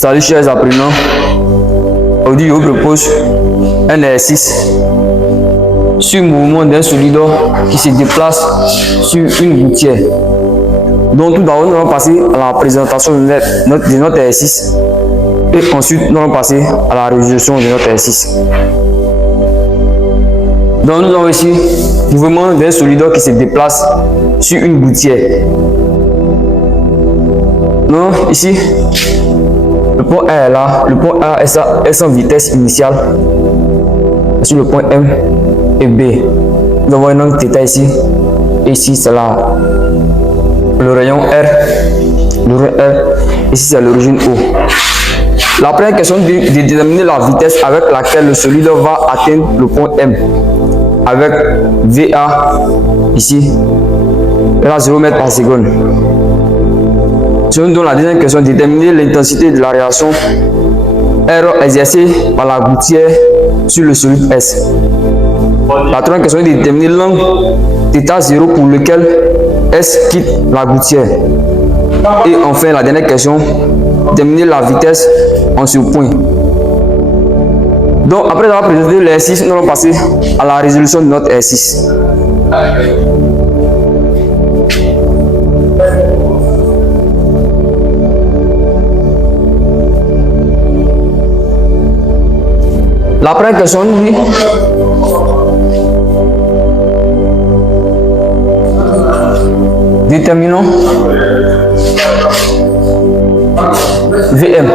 Salut chers apprenants, aujourd'hui je vous propose un exercice sur le mouvement d'un solide qui se déplace sur une gouttière. Donc tout d'abord nous allons passer à la présentation de notre exercice et ensuite nous allons passer à la résolution de notre exercice. Donc nous avons ici le mouvement d'un solide qui se déplace sur une gouttière. Donc ici, le point A est là, le point A est sa vitesse initiale sur le point M et B. Nous avons un angle θ ici, et ici c'est le rayon R, ici c'est l'origine O. La première question est de déterminer la vitesse avec laquelle le solide va atteindre le point M, avec VA ici, là 0 mètres par seconde. Donc la deuxième question, déterminer l'intensité de la réaction R exercée par la gouttière sur le solide S. La troisième question est de déterminer l'angle θ0 pour lequel S quitte la gouttière. Et enfin la dernière question, déterminer la vitesse en ce point. Donc après avoir présenté l'exercice, nous allons passer à la résolution de notre exercice. La première question dit déterminons VM.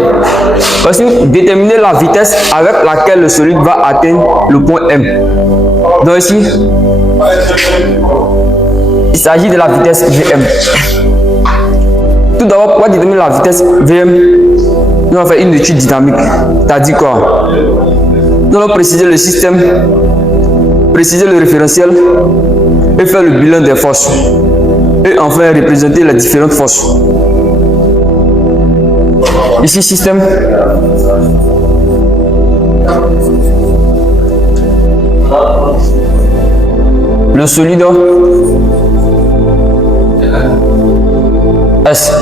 Voici déterminer la vitesse avec laquelle le solide va atteindre le point M. Donc ici, il s'agit de la vitesse VM. Tout d'abord, pour déterminer la vitesse VM, nous allons faire une étude dynamique. C'est-à-dire quoi? Nous allons préciser le système, préciser le référentiel et faire le bilan des forces. Et enfin représenter les différentes forces. Ici, système. Le solide S.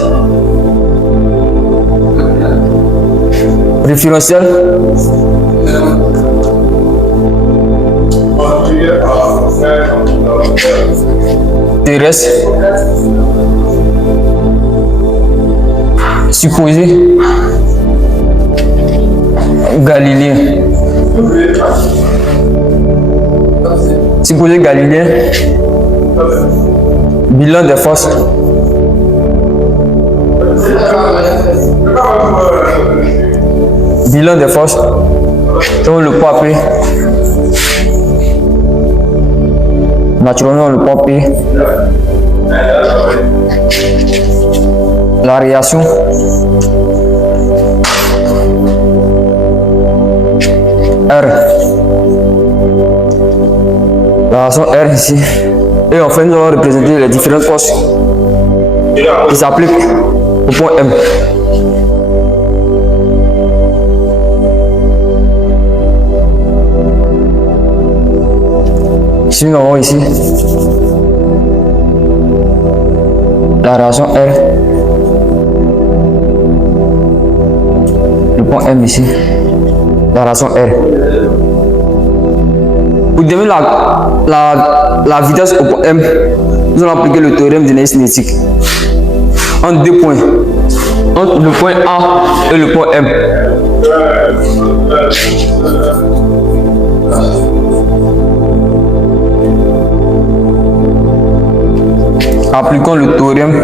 Référentiel. Terrestre. Supposé. Galiléen. Supposé galiléen. Bilan des forces. Bilan des forces. Donc le poids P. Naturellement le poids P. La réaction. R. La réaction R ici. Et enfin nous allons représenter les différentes forces qui s'appliquent au point M. Ici nous avons ici la réaction R, le point M ici, la réaction R. Pour déterminer la vitesse au point M, nous allons appliquer le théorème d'énergie cinétique entre deux points, entre le point A et le point M. Appliquons le théorème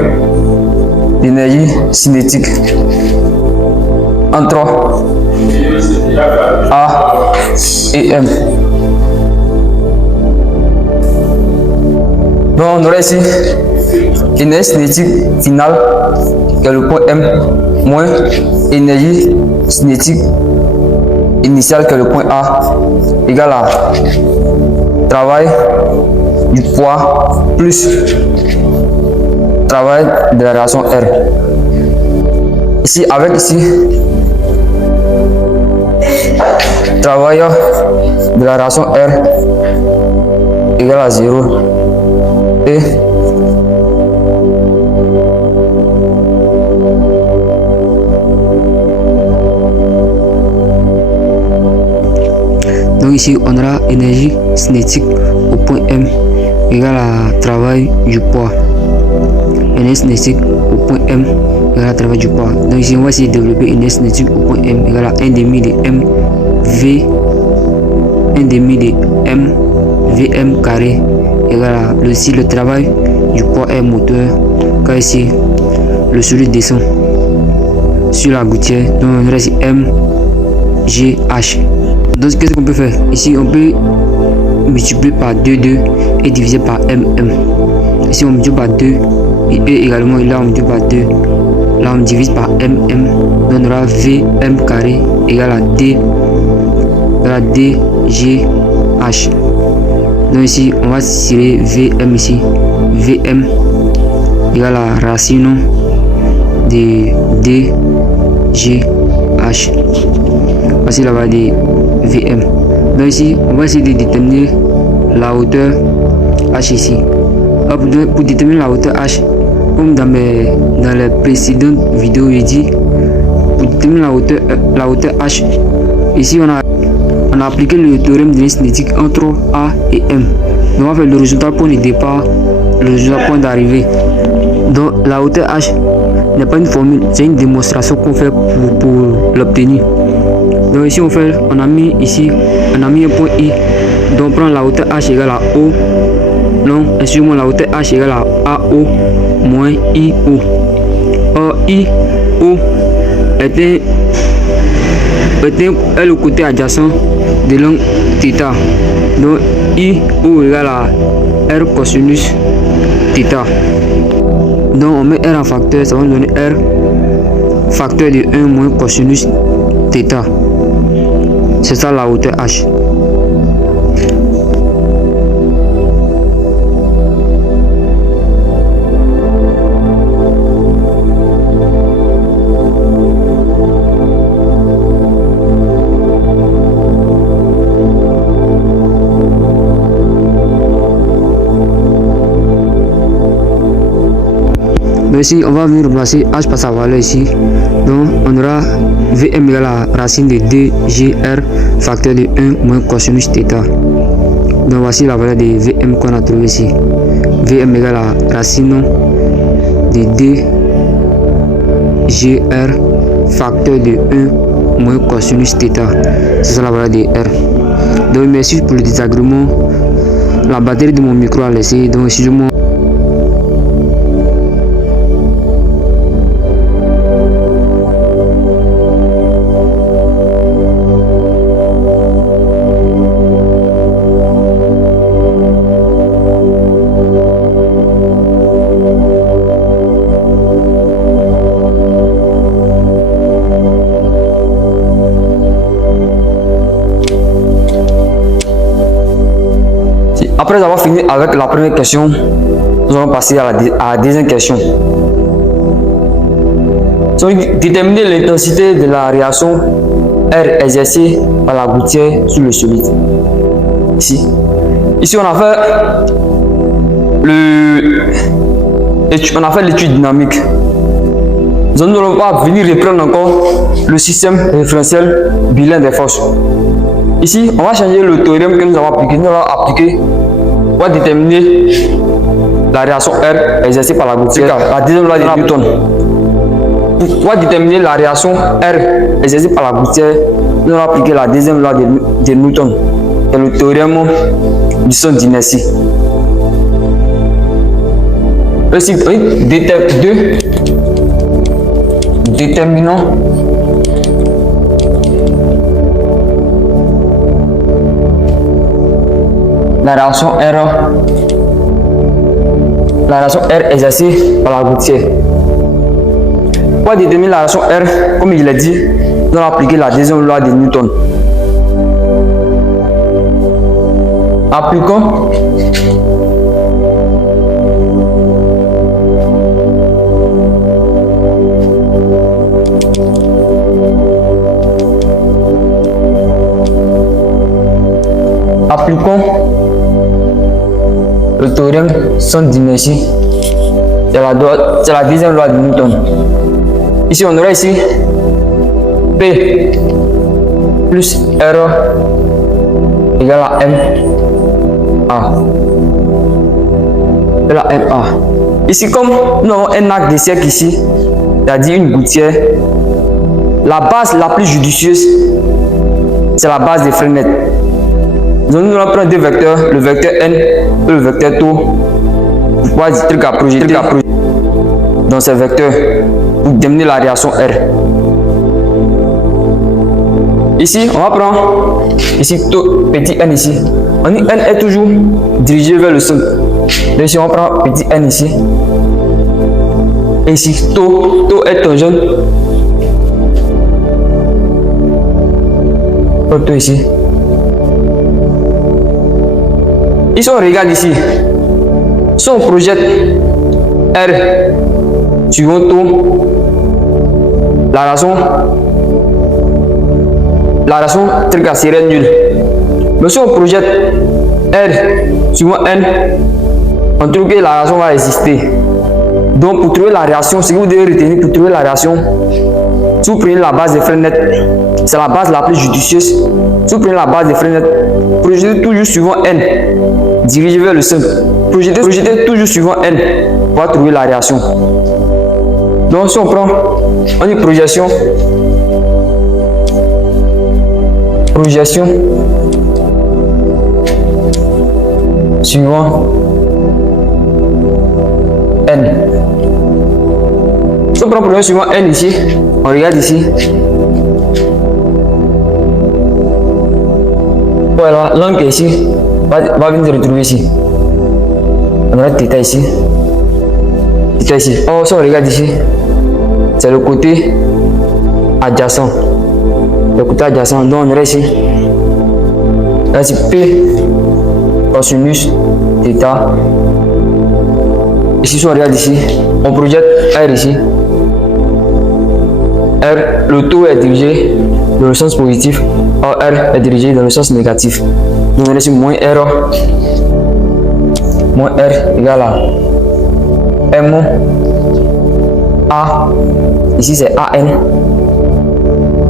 d'énergie cinétique entre A et M. Donc on aurait ici énergie cinétique finale qui est le point M moins énergie cinétique initiale qui est le point A égale à travail du poids plus travail de la réaction R. Ici, avec ici, travail de la réaction R égale à 0 et ici, on aura énergie cinétique au point M égale à travail du poids. Énergie cinétique au point M égale à travail du poids. Donc ici, on va essayer de développer énergie cinétique au point M égale à 1 demi de M V 1 demi de M VM carré égale à le travail du poids est moteur, car ici le solide descend sur la gouttière, donc on reste M G H. Donc qu'est-ce qu'on peut faire ici? On peut multiplier par 2 et diviser par MM. Ici on multiplie par 2 et également là on multiplie par 2, là on divise par MM, donc on aura VM carré égale à D G H. Donc ici on va tirer VM ici, VM égale à racine de D G H. Voici la valeur de VM. Donc ici on va essayer de déterminer la hauteur H ici. Pour déterminer la hauteur H, comme dans les précédentes vidéos, j'ai dit, pour déterminer la hauteur H, ici on a appliqué le théorème de cinétique entre A et M. Donc on va faire le résultat point de départ, le résultat point d'arrivée. Donc la hauteur H n'est pas une formule, c'est une démonstration qu'on fait pour l'obtenir. Donc ici on a mis un point I. Donc on prend la hauteur H égale à O. Non, excusez-moi, la hauteur H égale à AO moins IO. Or IO est le côté adjacent de l'angle θ. Donc IO égale à R cosinus θ. Donc on met R en facteur, ça va nous donner R facteur de 1 moins cosinus θ. C'est ça la hauteur H. Donc ici on va venir remplacer H par sa valeur ici. Donc on aura VM égale à racine de 2GR facteur de 1 moins cosinus θ. Donc voici la valeur de VM qu'on a trouvé ici. VM égale à racine de 2GR facteur de 1 moins cosinus θ. C'est ça la valeur de R. Donc merci pour le désagrément. La batterie de mon micro a laissé. Donc excusez-moi. Après avoir fini avec la première question, nous allons passer à la deuxième question. Donc, déterminer l'intensité de la réaction R exercée par la gouttière sur le solide. Ici on a fait l'étude dynamique. Nous n'allons pas venir reprendre encore le système référentiel bilan des forces. Ici, on va changer le théorème que nous avons appliqué. Nous allons appliquer, on va déterminer la réaction R exercée par la gouttière, la deuxième loi de Newton. On va déterminer la réaction R exercée par la gouttière. Nous allons appliquer la deuxième loi de Newton, et le théorème du centre d'inertie. Ici, déterminons la réaction R exercée par la gouttière. Pour déterminer la réaction R, comme il l'a dit, nous allons appliquer la deuxième loi de Newton. Appliquons le théorème centre d'inertie. C'est la deuxième loi de Newton. Ici, on aura ici P plus R égale à M A. De la M A. Ici, comme nous avons un arc de cercle ici, c'est-à-dire une gouttière, la base la plus judicieuse, c'est la base des freinettes. Donc nous allons prendre deux vecteurs, le vecteur N et le vecteur tau, pour pouvoir dire truc à projeter dans ces vecteurs pour déterminer la réaction R. Ici, on va prendre ici tau, petit n ici. On dit n est toujours dirigé vers le centre. Donc ici, on va prendre petit n ici. Et ici, tau est tangent. Tau ici. Ici, on regarde ici. Si on projette R suivant tau, la relation trica serait nulle. Mais si on projette R suivant N, on trouve que la réaction va exister. Donc pour trouver la réaction, ce que vous devez retenir pour trouver la réaction, si vous prenez la base des freinettes, c'est la base la plus judicieuse. Si vous prenez la base des freinettes, projetez toujours suivant N, dirigez vers le centre. Projetez toujours suivant N pour trouver la réaction. Donc si on prend, on dit projection suivant N. Si on prend projection suivant N ici, on regarde ici. Voilà, l'angle ici va venir se retrouver ici. On aura θ ici. θ ici. Oh, si on regarde ici, c'est le côté adjacent. Le côté adjacent, donc on aurait ici. Là, c'est P cosinus θ. Ici, si on regarde ici, on projette R ici. R, le taux est dirigé dans le sens positif, or R est dirigé dans le sens négatif. Donc on aurait ici moins R égale à M A. Ici c'est AN.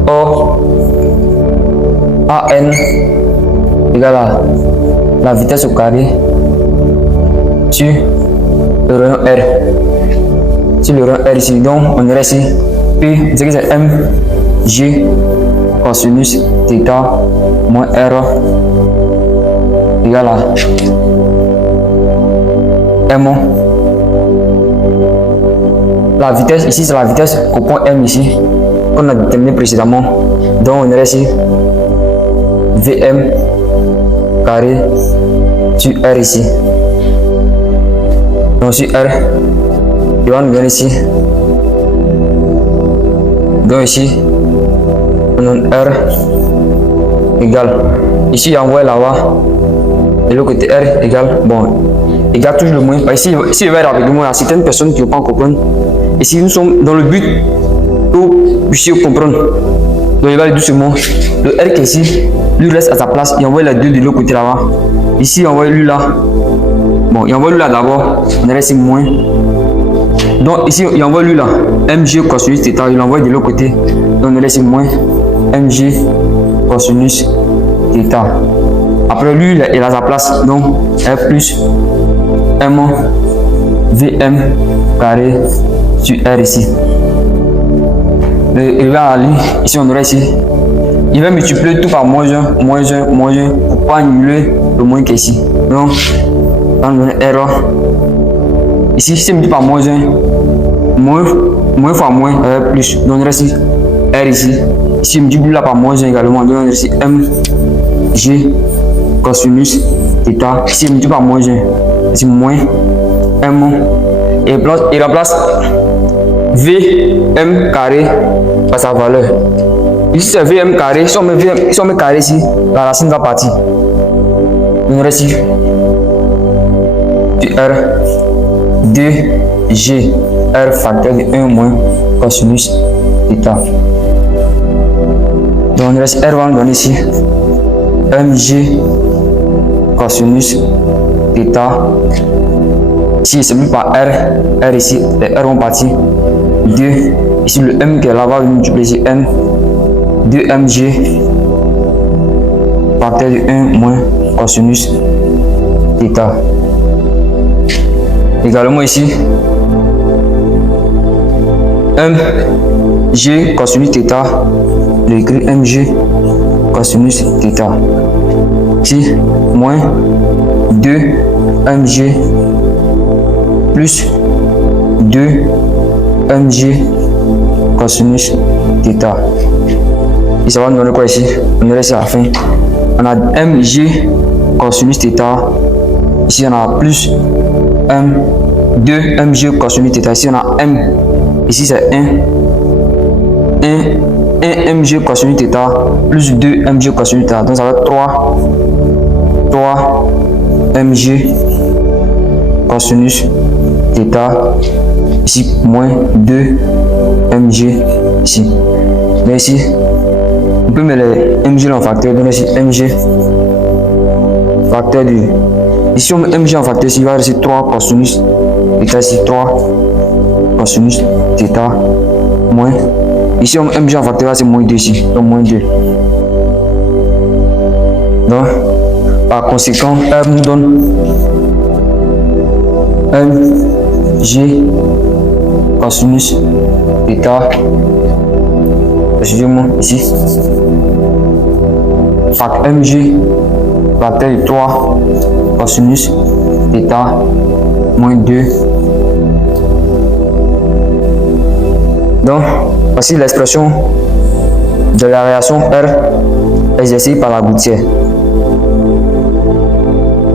Or AN égale à la vitesse au carré sur le rayon R. Sur le rayon R ici, donc on aurait ici P, c'est que c'est M G cosinus θ moins R égale à M. La vitesse ici, c'est la vitesse au point M ici qu'on a déterminé précédemment. Donc on aurait ici VM carré sur R ici. Donc sur R, il va nous donner ici. Donc ici, on a R égale. Ici, on voit là-bas. De l'autre côté, R égale. Bon, égale toujours le moins. Ici, si je vais rapidement, il y a certaines personnes qui ne vont pas comprendre. Ici, nous sommes dans le but pour que vous puissiez comprendre. Donc, il va doucement. Le R qui est ici, lui reste à sa place. Il envoie les deux de l'autre côté là-bas. Ici, il envoie lui là. Bon, il envoie lui là d'abord. On reste moins. Donc, ici, il envoie lui là. MG cosinus θ. Il envoie de l'autre côté. Donc, on reste moins. MG cosinus θ. Après, lui, il a sa place. Donc, R plus M VM carré sur R ici. Il va aller. Ici, on aurait ici. Il va multiplier tout par moins 1 pour pas annuler le moins qui est ici. Donc, on donne R. Ici, c'est multiplié par moins 1. Moins fois moins, plus. Donc, on aurait ici R ici. Ici, multiplié là par moins 1 également. Donc, on aurait ici M G cosinus θ. Ici, multiplié par moins 1. Ici, moins M. Et il remplace VM carré par sa valeur. Ici, c'est VM carré. Si on met carré ici, la racine va partir. On aurait ici R 2G R facteur de 1 moins cosinus θ. Donc on reste R, on donne ici MG cosinus θ. Ici c'est plus par R ici, les R vont partir. 2, ici le M qui est là-bas, multiplier ici N, 2 MG facteur de 1 moins cosinus θ. Également ici, mg cosinus θ, je écris mg cosinus θ. Ici, moins 2 mg plus 2 mg cosinus θ. Et ça va nous donner quoi ici? On laisse à la fin. On a mg cosinus θ. Ici, on a plus 2 mg cosinus θ. Ici, on a m. Ici, c'est 1 mg cosinus θ plus 2 mg cosinus θ. Donc, ça va être 3 mg cosinus θ. Ici, moins 2 mg ici. Mais ici, on peut mettre les mg en facteur. Donc, ici, mg facteur du. Ici, on met mg en facteur. Ici, il va rester 3 cosinus θ. Ici, 3 cosinus θ moins. Ici, on met mg en facteur. C'est moins 2 ici. Donc, moins 2. Donc, par conséquent, R nous donne mg cosinus θ. Excusez-moi, ici. Fac mg facteur de 3 cosinus θ moins 2. Donc, voici l'expression de la réaction R exercée par la gouttière.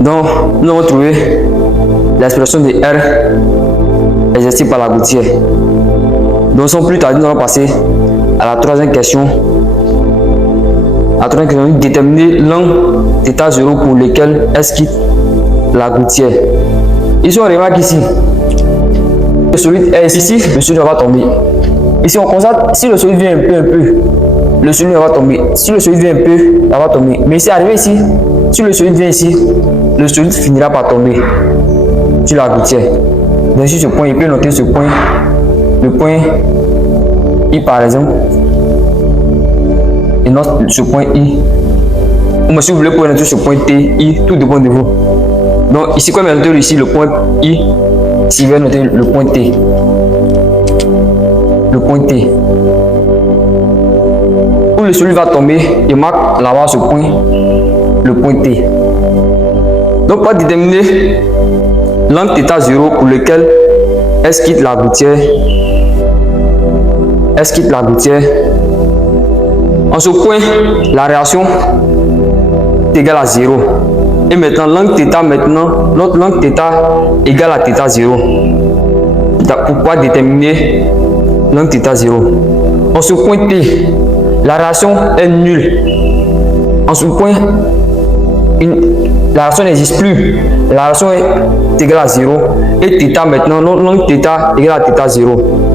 Donc, nous avons trouvé l'expression de R exercée par la gouttière. Donc, sans plus tarder, nous allons passer à la troisième question. La troisième question, déterminer l'angle θ0 pour lequel S quitte la gouttière. Ici, on remarque ici, le solide est ici, le solide va tomber. Ici, on constate, si le solide vient un peu, le solide va tomber. Si le solide vient un peu, ça va tomber. Mais ici, arrivé ici, si le solide vient ici, le solide finira par tomber sur la gouttière. Donc, sur ce point, il peut noter ce point, le point I par exemple, et note ce point I. Ou si vous voulez, vous pouvez noter ce point T, I, tout dépend de vous. Donc, ici, comme il y a noté ici le point I, ici, il va noter le point T. Le point T. Où le solide va tomber, il marque là-bas ce point, le point T. Donc, pour déterminer l'angle θ0 pour lequel S quitte la gouttière, en ce point, la réaction est égale à 0. Et maintenant, l'angle θ, notre langue θ égale à θ0. Pourquoi déterminer l'angle θ0? En ce point T, la réaction est nulle. En ce point, la réaction n'existe plus. La réaction est égale à 0. Et θ maintenant, notre langue θ égale à θ0.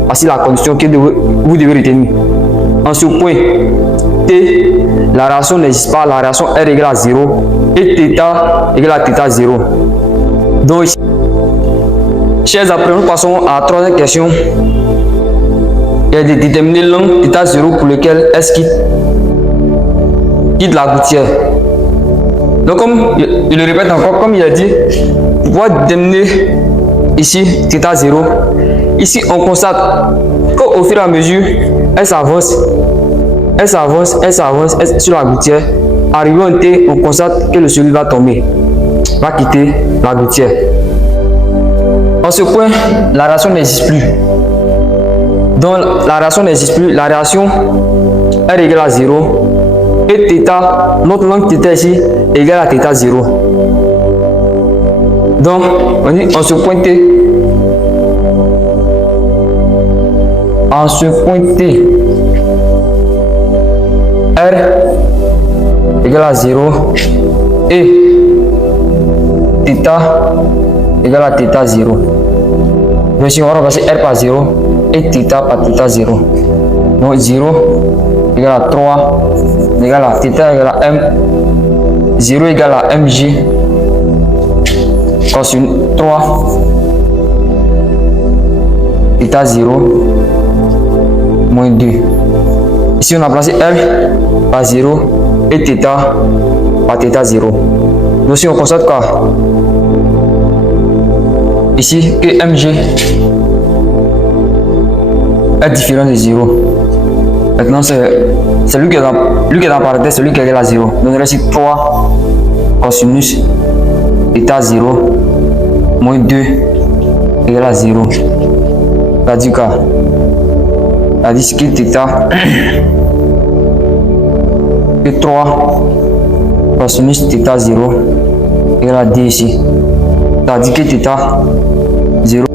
Voici la condition que vous devez retenir. En ce point T, la réaction n'existe pas. La réaction R égale à 0. Et θ égale à θ0. Donc, chers apprenants, nous passons à la troisième question. Il est de déterminer l'angle θ0 pour lequel S quitte la gouttière. Donc, comme je le répète encore, comme il a dit, pour pouvoir déterminer ici θ0, ici on constate qu'au fur et à mesure, S avance sur la gouttière. Arrivé au T, on constate que le solide va tomber, va quitter la gouttière. En ce point, la réaction n'existe plus. Donc, la réaction n'existe plus. La réaction R égale à 0. Et θ, notre langue θ ici, égale à θ0. Donc, on dit en ce point T, R égale à 0 et θ égale à θ0. Donc ici, on va remplacer R par 0 et θ par θ0. Donc 0 égale à 3 égale à θ égale à M. 0 égale à mg cos 3 θ0 moins 2. Ici, on a placé R par 0 et θ par θ 0. Donc si on constate quoi ici que mg est différent de 0. Maintenant c'est lui qui est dans parenthèse, celui qui est égal à 0. Donc il reste 3 cosinus θ 0 moins 2 égale à 0. C'est-à-dire quoi? C'est-à-dire que θ que 3 cosinus θ 0 égale à 2 ici. C'est-à-dire que θ 0.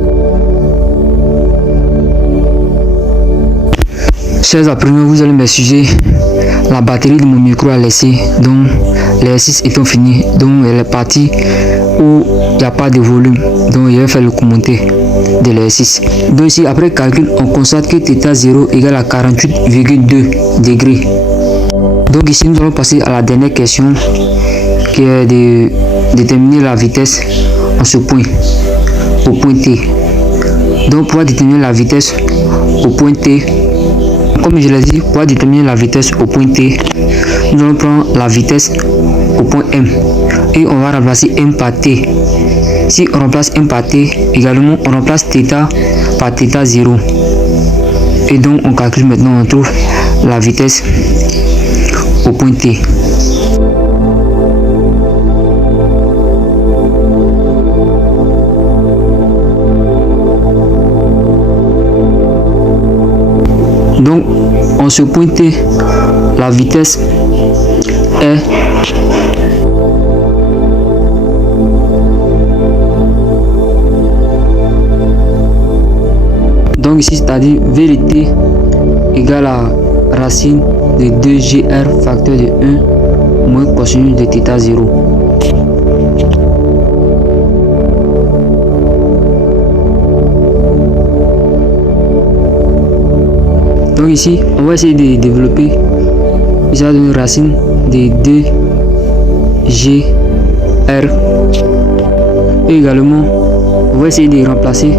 Chers apprenants, vous allez m'excuser, la batterie de mon micro a laissé, donc l'exercice étant fini, donc elle est partie où il n'y a pas de volume, donc je vais faire le commentaire de l'exercice. Donc ici, après calcul, on constate que θ 0 égale à 48,2 degrés. Donc ici, nous allons passer à la dernière question qui est de déterminer la vitesse en ce point, au point T. Donc pour déterminer la vitesse au point T, comme je l'ai dit, pour déterminer la vitesse au point T, nous allons prendre la vitesse au point M et on va remplacer M par T. Si on remplace M par T, également on remplace θ par θ 0. Et donc on calcule maintenant, on trouve la vitesse au point T. Donc, on se pointe, la vitesse est donc ici, c'est-à-dire vérité égale à racine de 2gr facteur de 1 moins cosinus de θ 0. Donc ici, on va essayer de développer. Ici, on va donner racine de 2gr. Et également, on va essayer de remplacer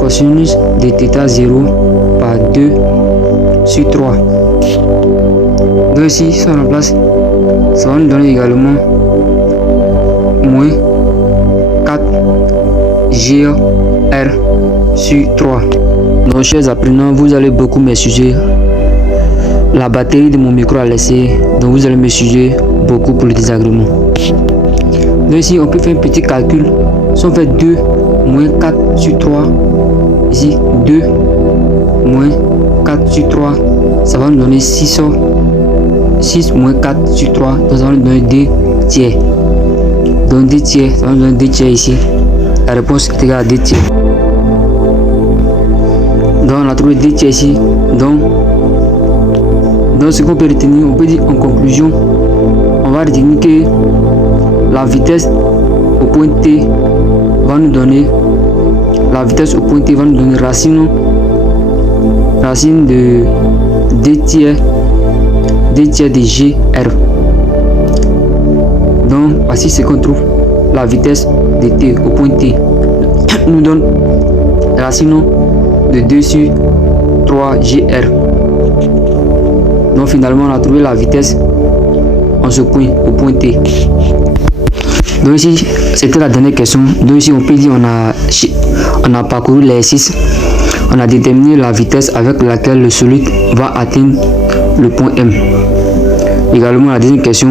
cosinus de θ 0 par 2 sur 3. Donc ici, si on remplace, ça va nous donner également moins 4 gr sur 3. Donc chers apprenants, vous allez beaucoup m'excuser. La batterie de mon micro a laissé, donc vous allez m'excuser beaucoup pour le désagrément. Donc ici, on peut faire un petit calcul. Si on fait 2 moins 4 sur 3, ici 2 moins 4 sur 3, ça va nous donner 6 moins 4 sur 3, donc ça va nous donner 2 tiers. Donc 2 tiers, ça va nous donner 2 tiers ici. La réponse est égale à 2 tiers. Donc on a trouvé 2 tiers ici. Donc ce qu'on peut retenir, on peut dire en conclusion, on va retenir que la vitesse au point T va nous donner racine de 2 tiers de gr. Donc voici ce qu'on trouve, la vitesse de T au point T nous donne racine de 2 sur 3 gr. Donc finalement on a trouvé la vitesse en ce point, au point T. Donc ici c'était la dernière question. Donc ici on peut dire on a parcouru l'exercice, on a déterminé la vitesse avec laquelle le solide va atteindre le point M. Également la deuxième question,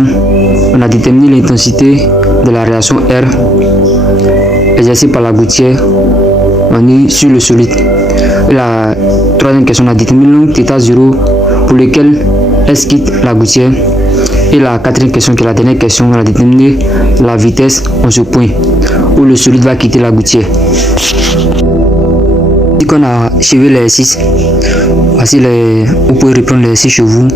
on a déterminé l'intensité de la réaction R exercée par la gouttière on est sur le solide. Et la troisième question, on a déterminé le nombre θ 0 pour lequel S quitte la gouttière. Et la quatrième question, qui est la dernière question, on a déterminé la vitesse en ce point où le solide va quitter la gouttière. Dès qu'on a achevé l'exercice, voici vous pouvez reprendre l'exercice chez vous.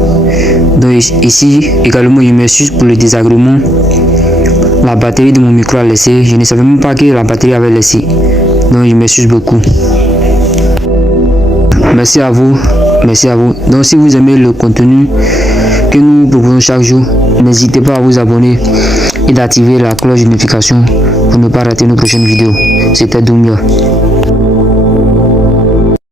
Donc ici également, je m'excuse pour le désagrément. La batterie de mon micro a laissé. Je ne savais même pas que la batterie avait laissé. Donc je m'excuse beaucoup. Merci à vous. Merci à vous. Donc si vous aimez le contenu que nous proposons chaque jour, n'hésitez pas à vous abonner et d'activer la cloche de notification pour ne pas rater nos prochaines vidéos. C'était Doumia.